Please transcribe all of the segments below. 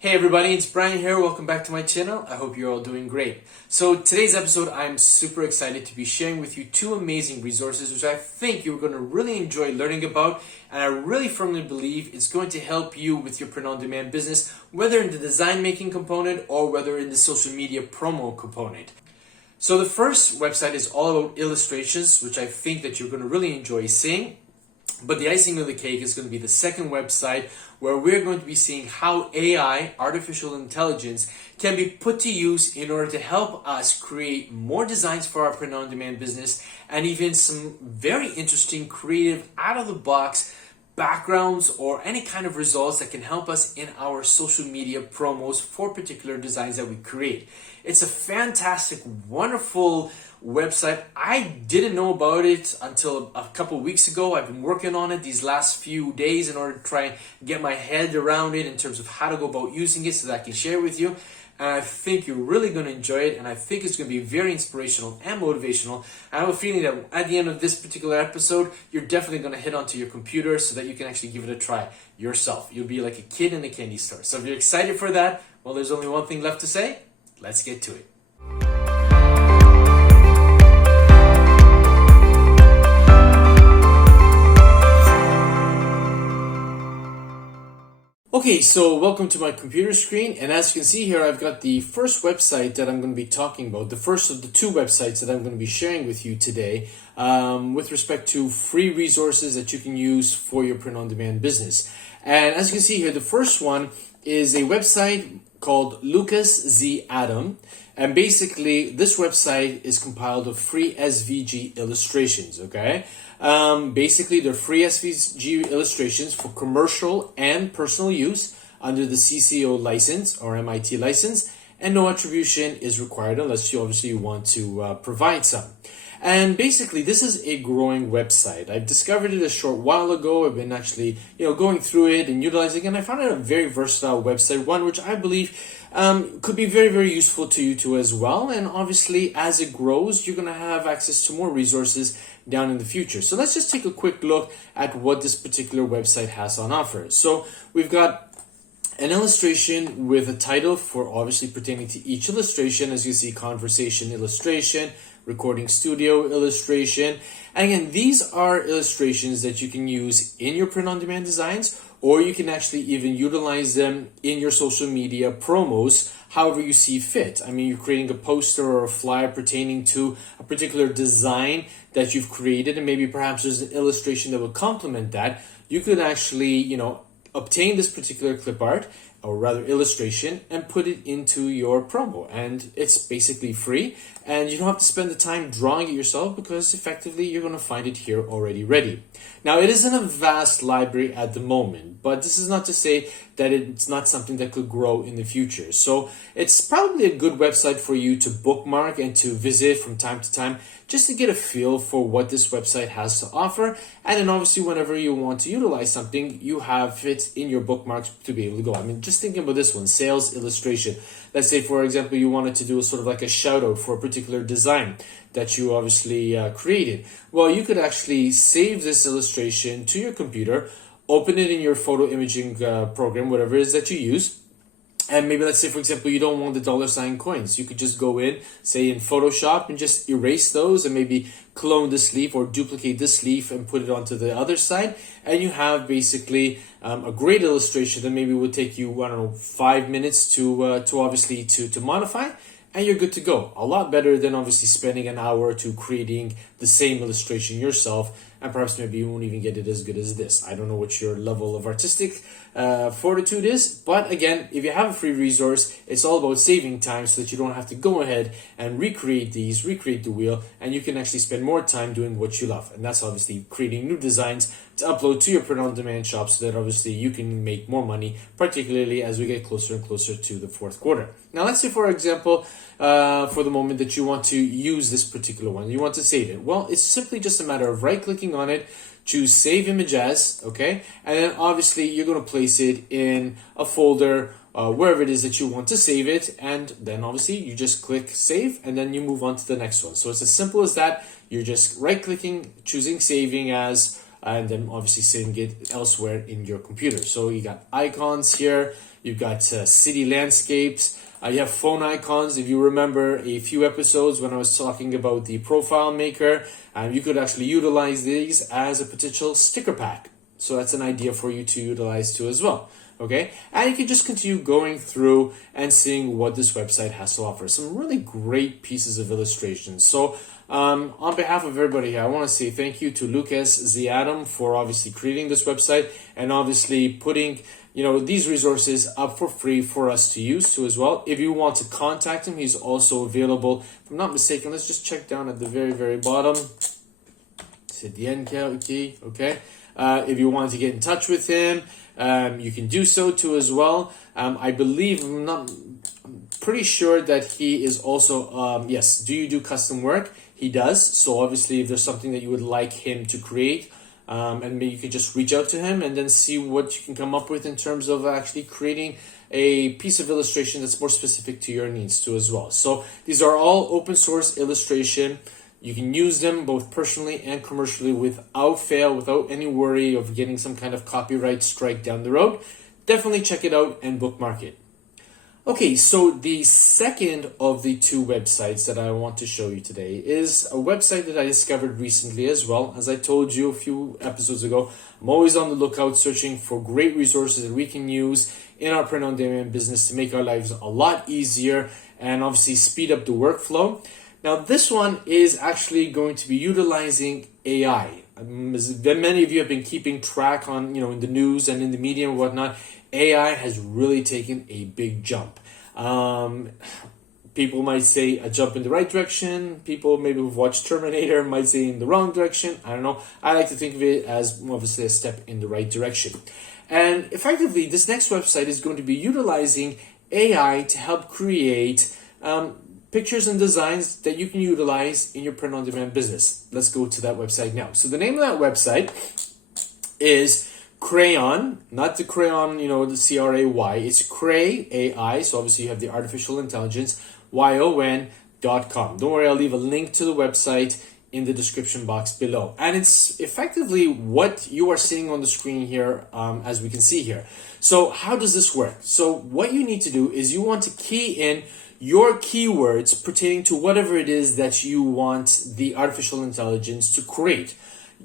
Hey everybody, it's Brian here. Welcome back to my channel. I hope you're all doing great. So today's episode, I'm super excited to be sharing with you two amazing resources which I think you're going to really enjoy learning about, and I really firmly believe it's going to help you with your print-on-demand business, whether in the design making component or whether in the social media promo component. So the first website is all about illustrations, which I think that you're going to really enjoy seeing. But the icing of the cake is going to be the second website, where we're going to be seeing how AI, artificial intelligence, can be put to use in order to help us create more designs for our print-on-demand business, and even some very interesting, creative, out-of-the-box backgrounds or any kind of results that can help us in our social media promos for particular designs that we create. It's a fantastic, wonderful website. I didn't know about it until a couple weeks ago. I've been working on it these last few days in order to try and get my head around it in terms of how to go about using it so that I can share it with you. And I think you're really going to enjoy it, and I think it's going to be very inspirational and motivational. I have a feeling that at the end of this particular episode, you're definitely going to hit onto your computer so that you can actually give it a try yourself. You'll be like a kid in a candy store. So if you're excited for that, well, there's only one thing left to say. Let's get to it. Okay, so welcome to my computer screen, and as you can see here, I've got the first website that I'm going to be talking about, the first of the two websites that I'm going to be sharing with you today with respect to free resources that you can use for your print-on-demand business. And as you can see here, the first one is a website called Lucas Z. Adam, and basically this website is compiled of free SVG illustrations, okay? Basically, they're free SVG illustrations for commercial and personal use under the CC&O license or MIT license, and no attribution is required unless you obviously want to provide some. And basically, this is a growing website. I discovered it a short while ago. I've been actually, going through it and utilizing it, and I found it a very versatile website, one which I believe could be very, very useful to you too as well. And obviously, as it grows, you're going to have access to more resources down in the future. So let's just take a quick look at what this particular website has on offer. So we've got an illustration with a title for obviously pertaining to each illustration. As you see, conversation illustration, recording studio illustration. And again, these are illustrations that you can use in your print-on-demand designs, or you can actually even utilize them in your social media promos, however you see fit. I mean, you're creating a poster or a flyer pertaining to a particular design that you've created, and maybe perhaps there's an illustration that would complement that. You could actually, obtain this particular clip art, or rather illustration, and put it into your promo. And it's basically free, and you don't have to spend the time drawing it yourself because effectively you're going to find it here already ready. Now, it isn't a vast library at the moment, but this is not to say that it's not something that could grow in the future. So it's probably a good website for you to bookmark and to visit from time to time, just to get a feel for what this website has to offer. And then obviously whenever you want to utilize something, you have it in your bookmarks to be able to go. I mean, just thinking about this one, sales illustration. Let's say, for example, you wanted to do a sort of like a shout out for a particular design that you obviously created. Well, you could actually save this illustration to your computer, open it in your photo imaging program, whatever it is that you use. And maybe let's say, for example, you don't want the $ coins. You could just go in, say in Photoshop, and just erase those and maybe clone the sleeve or duplicate the sleeve and put it onto the other side. And you have basically a great illustration that maybe would take you, 5 minutes to obviously to modify. And you're good to go. A lot better than obviously spending an hour to creating the same illustration yourself, and perhaps maybe you won't even get it as good as this. I don't know what your level of artistic fortitude is, but again, if you have a free resource, it's all about saving time so that you don't have to go ahead and recreate the wheel, and you can actually spend more time doing what you love. And that's obviously creating new designs to upload to your print-on-demand shop so that obviously you can make more money, particularly as we get closer and closer to the fourth quarter. Now, let's say, for example, for the moment that you want to use this particular one, you want to save it. Well, it's simply just a matter of right-clicking on it, choose Save Image As, okay? And then obviously you're going to place it in a folder, wherever it is that you want to save it, and then obviously you just click Save, and then you move on to the next one. So it's as simple as that. You're just right-clicking, choosing Saving As, and then obviously saving it elsewhere in your computer. So you got icons here, You've got city landscapes. You have phone icons. If you remember a few episodes when I was talking about the profile maker, you could actually utilize these as a potential sticker pack. So that's an idea for you to utilize too as well. Okay, and you can just continue going through and seeing what this website has to offer. Some really great pieces of illustrations. So on behalf of everybody here, I want to say thank you to Lucas Ziadam for obviously creating this website and obviously putting these resources up for free for us to use too as well. If you want to contact him, he's also available. If I'm not mistaken, let's just check down at the very, very bottom. C'est the end key, okay? If you want to get in touch with him, you can do so too as well. I believe, I'm pretty sure that he is also, yes, do you do custom work? He does. So obviously if there's something that you would like him to create, and maybe you could just reach out to him and then see what you can come up with in terms of actually creating a piece of illustration that's more specific to your needs too as well. So these are all open source illustration. You can use them both personally and commercially without fail, without any worry of getting some kind of copyright strike down the road. Definitely check it out and bookmark it. Okay, so the second of the two websites that I want to show you today is a website that I discovered recently as well. As I told you a few episodes ago, I'm always on the lookout searching for great resources that we can use in our print-on-demand business to make our lives a lot easier and obviously speed up the workflow. Now, this one is actually going to be utilizing AI. Many of you have been keeping track on, in the news and in the media and whatnot. AI has really taken a big jump. People might say a jump in the right direction. People maybe who've watched Terminator might say in the wrong direction. I don't know. I like to think of it as obviously a step in the right direction. And effectively, this next website is going to be utilizing AI to help create pictures and designs that you can utilize in your print-on-demand business. Let's go to that website now. So the name of that website is Craiyon, not the crayon, the C-R-A-Y. It's Cray, A-I, so obviously you have the artificial intelligence, Y-O-N.com. Don't worry, I'll leave a link to the website in the description box below. And it's effectively what you are seeing on the screen here, as we can see here. So how does this work? So what you need to do is you want to key in your keywords pertaining to whatever it is that you want the artificial intelligence to create.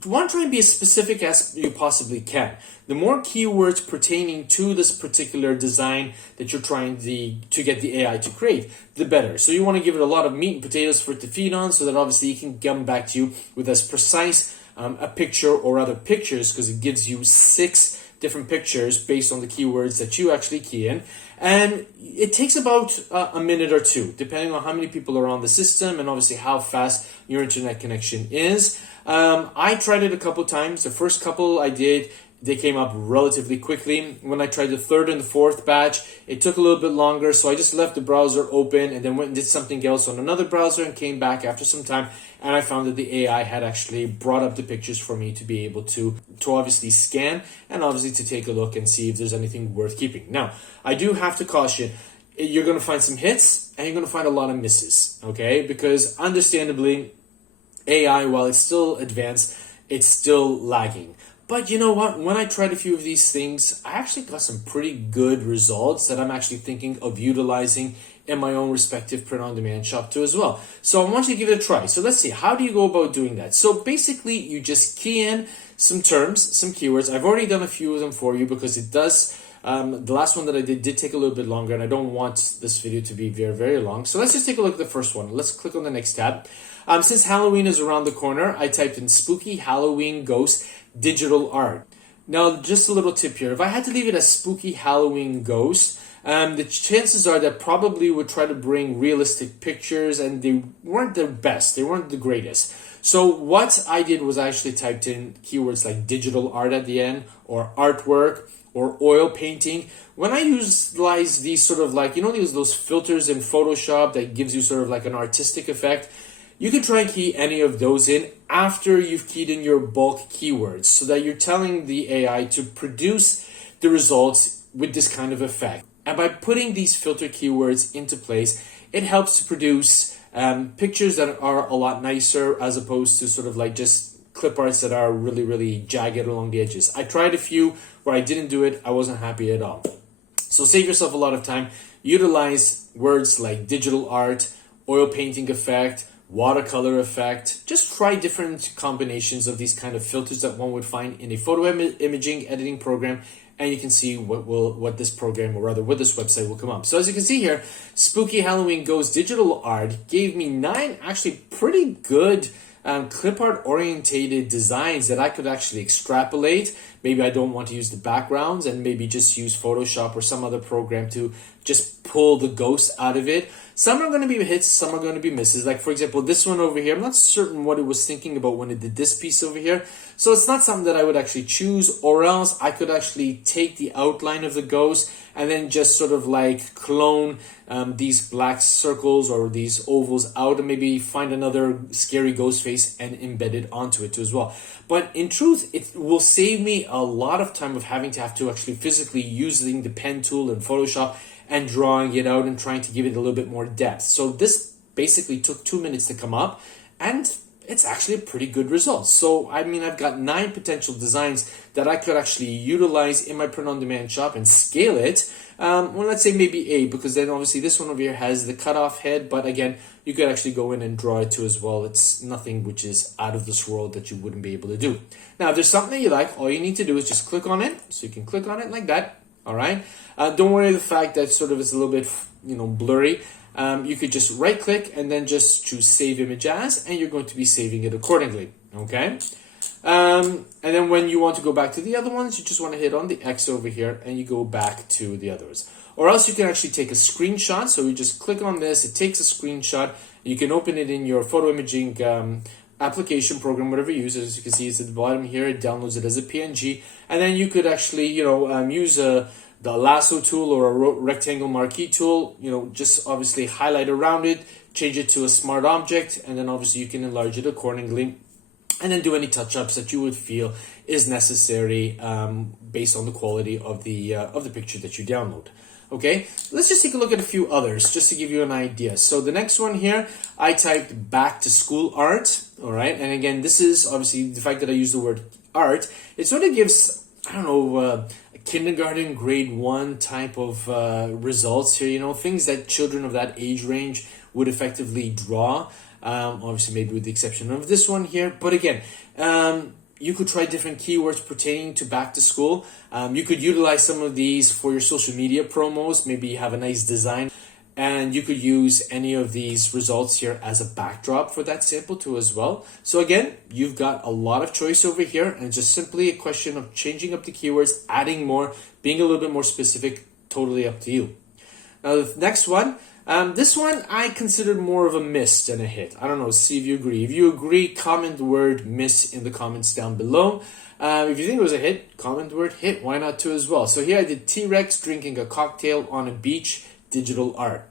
You want to try and be as specific as you possibly can. The more keywords pertaining to this particular design that you're trying to get the AI to create, the better. So you want to give it a lot of meat and potatoes for it to feed on so that obviously it can come back to you with as precise a picture or other pictures, because it gives you 6 different pictures based on the keywords that you actually key in. And it takes about a minute or two, depending on how many people are on the system and obviously how fast your internet connection is. I tried it a couple times. The first couple I did, they came up relatively quickly. When I tried the third and the fourth batch, it took a little bit longer. So I just left the browser open and then went and did something else on another browser and came back after some time. And I found that the AI had actually brought up the pictures for me to be able to obviously scan and obviously to take a look and see if there's anything worth keeping. Now, I do have to caution, you're going to find some hits and you're going to find a lot of misses, okay? Because understandably, AI, while it's still advanced, it's still lagging. But you know what? When I tried a few of these things, I actually got some pretty good results that I'm actually thinking of utilizing in my own respective print-on-demand shop too as well. So I want you to give it a try. So let's see, how do you go about doing that? So basically, you just key in some terms, some keywords. I've already done a few of them for you because it does, the last one that I did take a little bit longer and I don't want this video to be very, very long. So let's just take a look at the first one. Let's click on the next tab. Since Halloween is around the corner, I typed in spooky Halloween ghost digital art. Now, just a little tip here. If I had to leave it as spooky Halloween ghost, the chances are that probably would try to bring realistic pictures and they weren't the best. They weren't the greatest. So what I did was I actually typed in keywords like digital art at the end or artwork or oil painting. When I utilize these sort of like, those filters in Photoshop that gives you sort of like an artistic effect, you can try and key any of those in after you've keyed in your bulk keywords so that you're telling the AI to produce the results with this kind of effect. And by putting these filter keywords into place, it helps to produce pictures that are a lot nicer as opposed to sort of like just clip arts that are really, really jagged along the edges. I tried a few where I didn't do it. I wasn't happy at all. So save yourself a lot of time. Utilize words like digital art, oil painting effect, watercolor effect. Just try different combinations of these kind of filters that one would find in a photo imaging editing program, and you can see what this program, or rather what this website will come up. So as you can see here, Spooky Halloween Goes Digital Art gave me 9 actually pretty good clip art orientated designs that I could actually extrapolate. Maybe I don't want to use the backgrounds and maybe just use Photoshop or some other program to just pull the ghost out of it. Some are going to be hits, some are going to be misses. Like for example, this one over here, I'm not certain what it was thinking about when it did this piece over here. So it's not something that I would actually choose, or else I could actually take the outline of the ghost and then just sort of like clone these black circles or these ovals out and maybe find another scary ghost face and embed it onto it too as well. But in truth, it will save me a lot of time of having to actually physically using the pen tool in Photoshop and drawing it out and trying to give it a little bit more depth. So this basically took 2 minutes to come up, and it's actually a pretty good result. So I mean, I've got 9 potential designs that I could actually utilize in my print-on-demand shop and scale it. Well, let's say maybe 8, because then obviously this one over here has the cutoff head, but again, you could actually go in and draw it too as well. It's nothing which is out of this world that you wouldn't be able to do. Now, if there's something that you like, all you need to do is just click on it. So you can click on it like that. All right. Don't worry the fact that sort of it's a little bit, blurry. You could just right click and then just choose save image as, and you're going to be saving it accordingly. Okay. And then when you want to go back to the other ones, you just want to hit on the X over here and you go back to the others. Or else you can actually take a screenshot. So you just click on this, it takes a screenshot. You can open it in your photo imaging application program, whatever you use. As you can see, it's at the bottom here. It downloads it as a PNG, and then you could actually, use the lasso tool or a rectangle marquee tool. Just obviously highlight around it, change it to a smart object, and then obviously you can enlarge it accordingly, and then do any touch-ups that you would feel is necessary based on the quality of the picture that you download. Okay, let's just take a look at a few others just to give you an idea. So the next one here, I typed back to school art. All right, and again, this is obviously the fact that I use the word art. It sort of gives, a kindergarten grade 1 type of results here. Things that children of that age range would effectively draw. Obviously, maybe with the exception of this one here. But again, you could try different keywords pertaining to back to school. You could utilize some of these for your social media promos. Maybe you have a nice design, and you could use any of these results here as a backdrop for that sample too as well. So again, you've got a lot of choice over here, and it's just simply a question of changing up the keywords, adding more, being a little bit more specific, totally up to you. Now the next one, this one I considered more of a miss than a hit. I don't know, see if you agree. If you agree, comment the word miss in the comments down below. If you think it was a hit, comment the word hit. Why not too as well? So here I did T-Rex drinking a cocktail on a beach, digital art.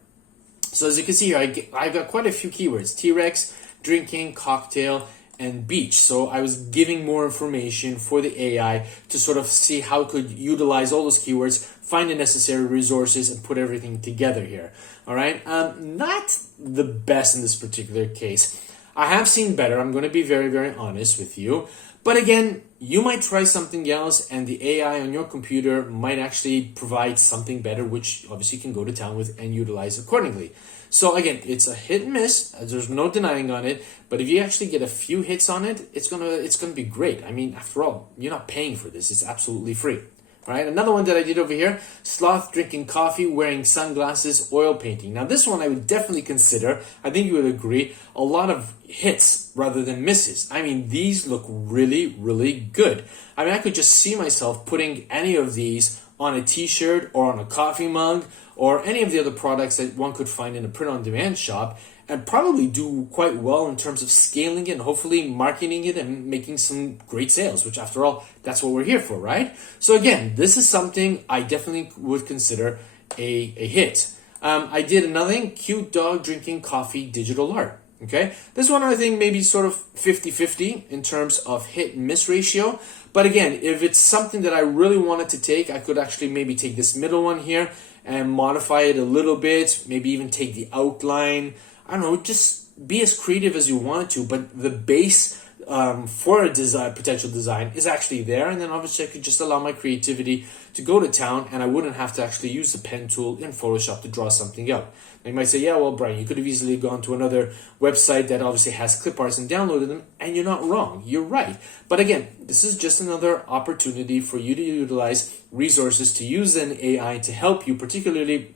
So as you can see here, I got quite a few keywords: T-Rex, drinking, cocktail, and beach. So I was giving more information for the AI to sort of see how it could utilize all those keywords, find the necessary resources, and put everything together here. All right, not the best in this particular case. I have seen better. I'm going to be very, very honest with you. But again, you might try something else, and the AI on your computer might actually provide something better, which obviously you can go to town with and utilize accordingly. So again, it's a hit and miss. There's no denying on it. But if you actually get a few hits on it, it's gonna be great. I mean, after all, you're not paying for this. It's absolutely free. All right, another one that I did over here, sloth drinking coffee, wearing sunglasses, oil painting. Now this one I would definitely consider, I think you would agree, a lot of hits rather than misses. I mean, these look really, really good. I mean, I could just see myself putting any of these on a t-shirt or on a coffee mug or any of the other products that one could find in a print-on-demand shop, and probably do quite well in terms of scaling it and hopefully marketing it and making some great sales, which after all, that's what we're here for, right? So again, this is something I definitely would consider a hit. I did another thing, cute dog drinking coffee, digital art. Okay, this one I think maybe sort of 50-50 in terms of hit and miss ratio. But again, if it's something that I really wanted to take, I could actually maybe take this middle one here and modify it a little bit, maybe even take the outline. I don't know, just be as creative as you want to, but the base for a potential design is actually there. And then obviously I could just allow my creativity to go to town, and I wouldn't have to actually use the pen tool in Photoshop to draw something out. Now you might say, yeah, well, Brian, you could have easily gone to another website that obviously has clip arts and downloaded them, and you're not wrong. You're right. But again, this is just another opportunity for you to utilize resources to use an AI to help you, particularly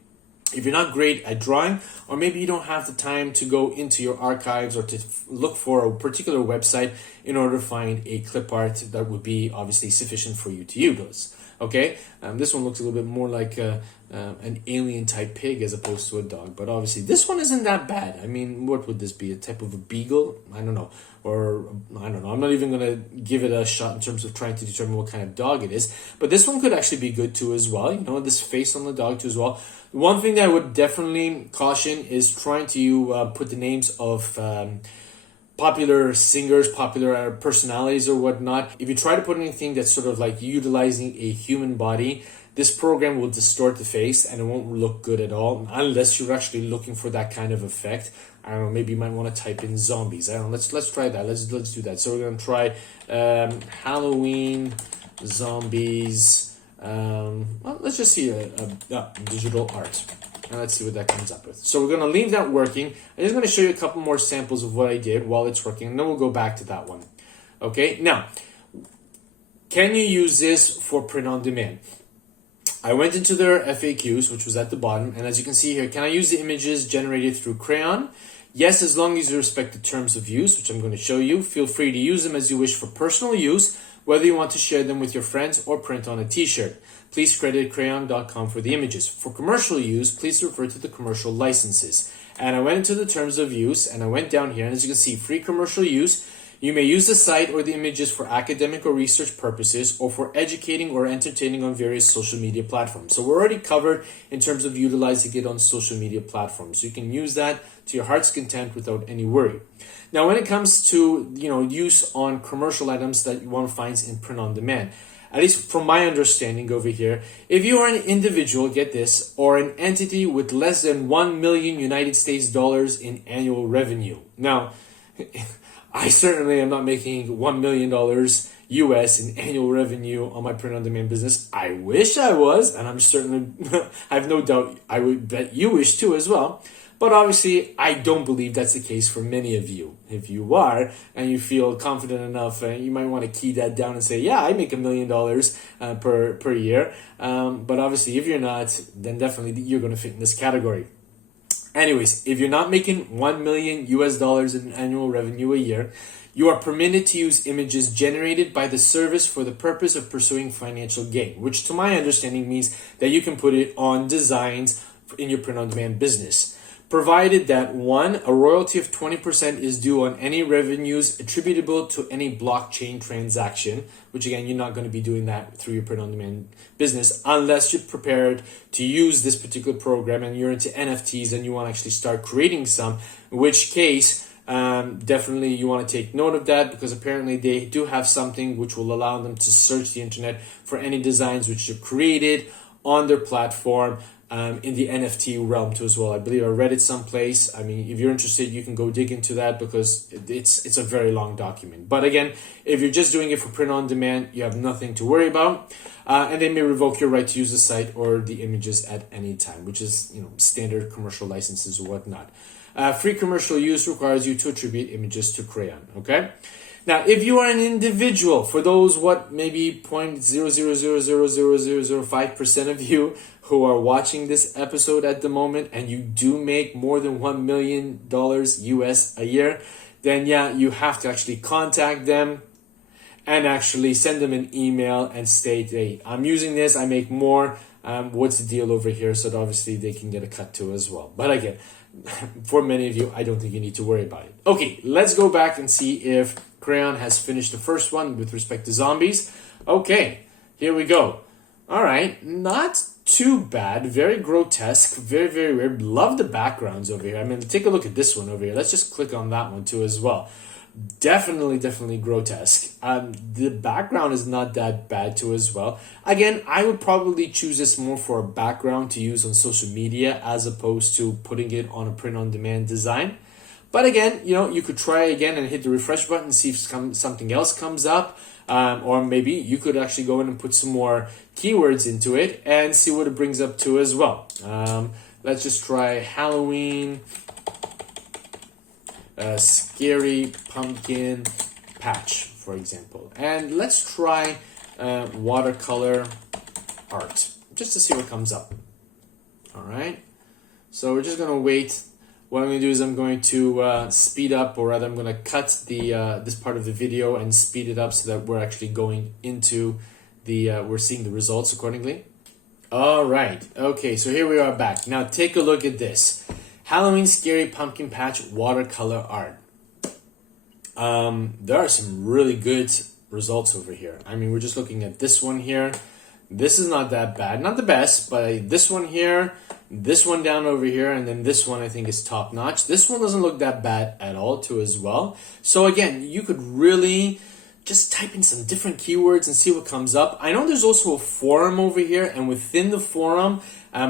if you're not great at drawing, or maybe you don't have the time to go into your archives or to look for a particular website in order to find a clip art that would be obviously sufficient for you to use. Okay, this one looks a little bit more like an alien type pig as opposed to a dog, but obviously this one isn't that bad. I mean, what would this be? A type of a beagle? I don't know. Or I don't know. I'm not even going to give it a shot in terms of trying to determine what kind of dog it is. But this one could actually be good too as well. You know, this face on the dog too as well. One thing that I would definitely caution is trying to put the names of popular singers, popular personalities or whatnot. If you try to put anything that's sort of like utilizing a human body, this program will distort the face and it won't look good at all unless you're actually looking for that kind of effect. I don't know, maybe you might want to type in zombies. I don't know, let's try that. Let's do that. So we're going to try Halloween zombies. Well, let's just see a digital art. And let's see what that comes up with. So we're going to leave that working. I'm just going to show you a couple more samples of what I did while it's working, and then we'll go back to that one. Okay, now, can you use this for print on demand? I went into their FAQs, which was at the bottom, and as you can see here, can I use the images generated through Craiyon? Yes, as long as you respect the terms of use, which I'm going to show you. Feel free to use them as you wish for personal use, whether you want to share them with your friends or print on a t-shirt. Please credit crayon.com for the images. For commercial use, please refer to the commercial licenses. And I went into the terms of use, and I went down here, and as you can see, free commercial use. You may use the site or the images for academic or research purposes or for educating or entertaining on various social media platforms. So we're already covered in terms of utilizing it on social media platforms. So you can use that to your heart's content without any worry. Now, when it comes to use on commercial items that one finds in print on demand, at least from my understanding over here, if you are an individual, get this, or an entity with less than 1 million United States dollars in annual revenue. Now, I certainly am not making $1 million US in annual revenue on my print-on-demand business. I wish I was, and I'm certainly, I have no doubt I would bet you wish too as well. But obviously, I don't believe that's the case for many of you. If you are, and you feel confident enough, you might want to key that down and say, yeah, I make $1 million per year. But obviously, if you're not, then definitely you're going to fit in this category. Anyways, if you're not making 1 million US dollars in annual revenue a year, you are permitted to use images generated by the service for the purpose of pursuing financial gain, which to my understanding means that you can put it on designs in your print-on-demand business. Provided that 1, a royalty of 20% is due on any revenues attributable to any blockchain transaction, which again, you're not going to be doing that through your print-on-demand business unless you're prepared to use this particular program and you're into NFTs and you want to actually start creating some, in which case, definitely you want to take note of that because apparently they do have something which will allow them to search the internet for any designs which are created on their platform. In the NFT realm too as well. I believe I read it someplace. I mean, if you're interested, you can go dig into that because it's a very long document. But again, if you're just doing it for print on demand, you have nothing to worry about. And they may revoke your right to use the site or the images at any time, which is standard commercial licenses or whatnot. Free commercial use requires you to attribute images to Craiyon. Okay. Now, if you are an individual, for those maybe 0.0000005% of you who are watching this episode at the moment and you do make more than $1 million US a year, then yeah, you have to actually contact them and actually send them an email and state, hey, I'm using this, I make more, what's the deal over here? So that obviously they can get a cut too as well. But again, for many of you, I don't think you need to worry about it. Okay, let's go back and see if Craiyon has finished the first one with respect to zombies. Okay, here we go. All right, not too bad. Very grotesque, very, very weird. Love the backgrounds over here. I mean, take a look at this one over here. Let's just click on that one too as well. Definitely grotesque. The background is not that bad too as well. Again, I would probably choose this more for a background to use on social media as opposed to putting it on a print-on-demand design. But again, you could try again and hit the refresh button and see if something else comes up. Or maybe you could actually go in and put some more keywords into it and see what it brings up to as well. Let's just try Halloween, scary pumpkin patch, for example. And let's try watercolor art, just to see what comes up. All right. So we're just going to wait. What I'm going to do is I'm going to speed up, or rather I'm going to cut the this part of the video and speed it up so that we're actually going into the, we're seeing the results accordingly. All right. Okay, so here we are back. Now take a look at this. Halloween Scary Pumpkin Patch watercolor art. There are some really good results over here. I mean, we're just looking at this one here. This is not that bad. Not the best, but this one here, this one down over here, and then this one I think is top notch. This one doesn't look that bad at all too as well. So again, you could really just type in some different keywords and see what comes up. I know there's also a forum over here, and within the forum,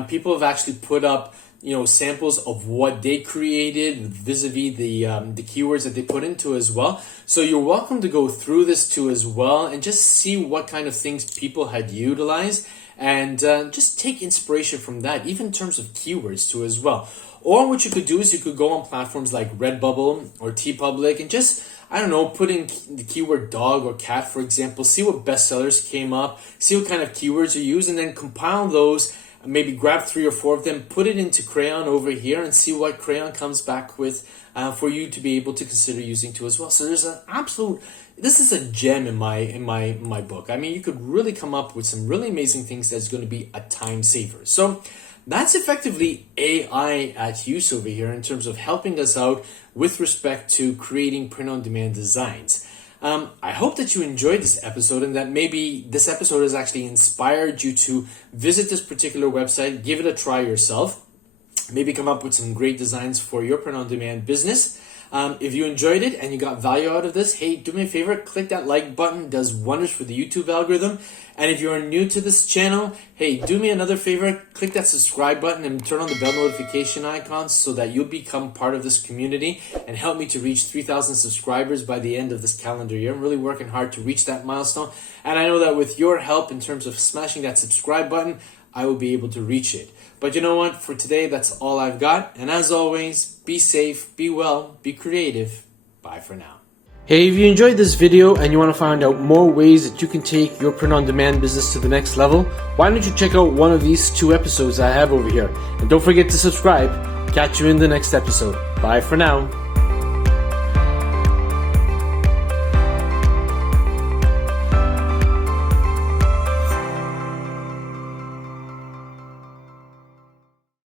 people have actually put up, you know, samples of what they created vis-a-vis the keywords that they put into as well. So you're welcome to go through this too as well and just see what kind of things people had utilized and just take inspiration from that, even in terms of keywords too as well. Or what you could do is you could go on platforms like Redbubble or TeePublic and just, I don't know, put in the keyword dog or cat, for example, see what bestsellers came up, see what kind of keywords are used, and then compile those. Maybe grab 3 or 4 of them, put it into Craiyon over here, and see what Craiyon comes back with for you to be able to consider using too as well. So there's an absolute, this is a gem in my book. I mean, you could really come up with some really amazing things that's going to be a time saver. So that's effectively AI at use over here in terms of helping us out with respect to creating print-on-demand designs. I hope that you enjoyed this episode and that maybe this episode has actually inspired you to visit this particular website, give it a try yourself, maybe come up with some great designs for your print-on-demand business. If you enjoyed it and you got value out of this, hey, do me a favor, click that like button. It does wonders for the YouTube algorithm. And if you're new to this channel, hey, do me another favor, click that subscribe button and turn on the bell notification icon so that you'll become part of this community and help me to reach 3,000 subscribers by the end of this calendar year. I'm really working hard to reach that milestone. And I know that with your help in terms of smashing that subscribe button, I will be able to reach it. But you know what? For today, that's all I've got. And as always, be safe, be well, be creative. Bye for now. Hey, if you enjoyed this video and you want to find out more ways that you can take your print-on-demand business to the next level, why don't you check out one of these 2 episodes I have over here. And don't forget to subscribe. Catch you in the next episode. Bye for now.